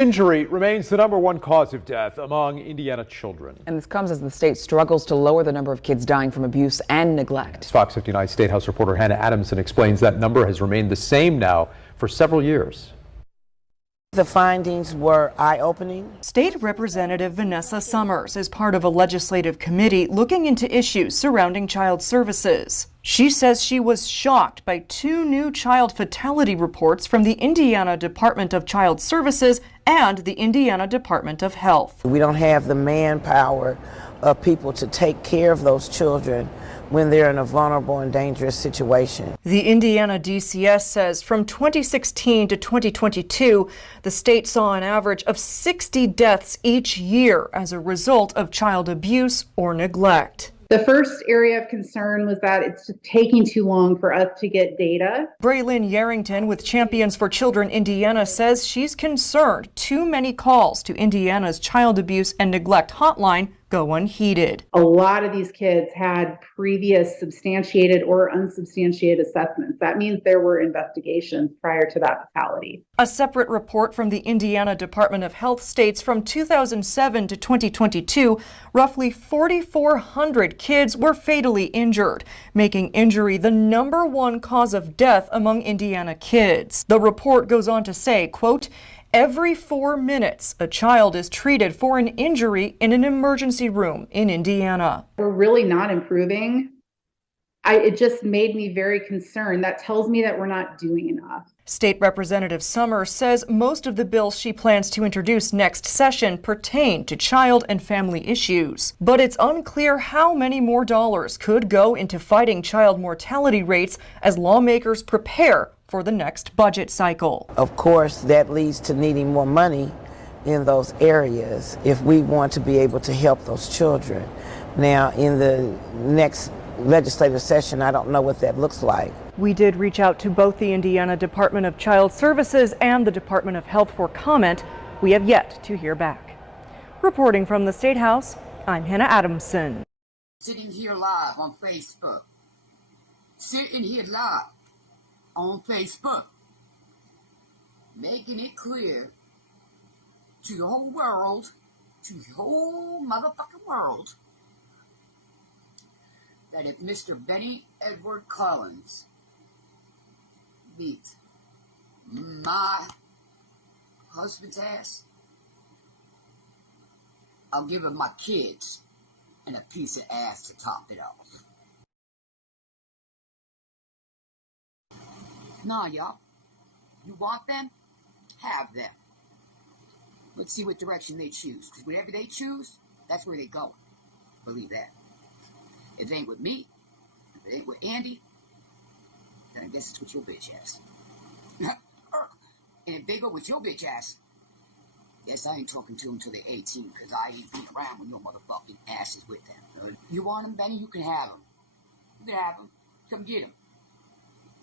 Injury remains the #1 cause of death among Indiana children. And this comes as the state struggles to lower the number of kids dying from abuse and neglect. As Fox 59 State House reporter Hannah Adamson explains, that number has remained the same now for several years. The findings were eye-opening. State Representative Vanessa Summers is part of a legislative committee looking into issues surrounding child services. She says she was shocked by 2 new child fatality reports from the Indiana Department of Child Services and the Indiana Department of Health. We don't have the manpower of people to take care of those children when they're in a vulnerable and dangerous situation. The Indiana DCS says from 2016 to 2022, the state saw an average of 60 deaths each year as a result of child abuse or neglect. The first area of concern was that it's just taking too long for us to get data. Braylon Yarrington with Champions for Children Indiana says she's concerned too many calls to Indiana's child abuse and neglect hotline go unheeded. A lot of these kids had previous substantiated or unsubstantiated assessments. That means there were investigations prior to that fatality. A separate report from the Indiana Department of Health states from 2007 to 2022, roughly 4,400 kids were fatally injured, making injury the #1 cause of death among Indiana kids. The report goes on to say, quote, every 4 minutes, a child is treated for an injury in an emergency room in Indiana. We're really not improving. It just made me very concerned. That tells me that we're not doing enough. State Representative Summers says most of the bills she plans to introduce next session pertain to child and family issues. But it's unclear how many more dollars could go into fighting child mortality rates as lawmakers prepare for the next budget cycle. Of course, that leads to needing more money in those areas if we want to be able to help those children. Now, in the next legislative session, I don't know what that looks like. We did reach out to both the Indiana Department of Child Services and the Department of Health for comment. We have yet to hear back. Reporting from the State House, I'm Hannah Adamson. Sitting here live on Facebook. Sitting here live on Facebook, making it clear to the whole world, to the whole motherfucking world, that if Mr. Benny Edward Collins beat my husband's ass, I'll give him my kids and a piece of ass to top it off. Nah, y'all. You want them? Have them. Let's see what direction they choose. Because whatever they choose, that's where they go. Believe that. If it ain't with me, if it ain't with Andy, then I guess it's with your bitch ass. And if they go with your bitch ass, yes, I ain't talking to them till they're 18, because I ain't been around when your motherfucking ass is with them. You want them, Benny? You can have them. You can have them. Come get them.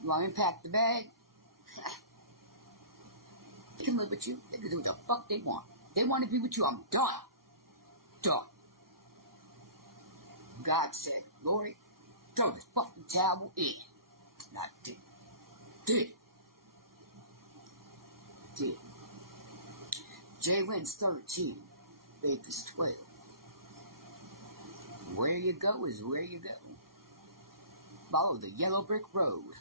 You want me to pack the bag? They can live with you. They can do what the fuck they want. They want to be with you. I'm done. Done. God said, Lori, throw this fucking towel in. And I did. Did. Did. Jaylen's 13. Baker's 12. Where you go is where you go. Follow the yellow brick road.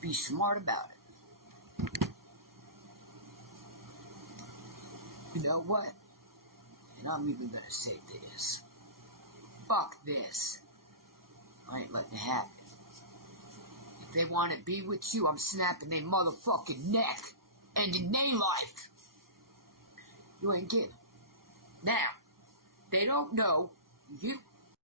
Be smart about it. You know what? And I'm even gonna say this. Fuck this. I ain't letting it happen. If they want to be with you, I'm snapping their motherfucking neck. Ending their life. You ain't getting. Now, they don't know. You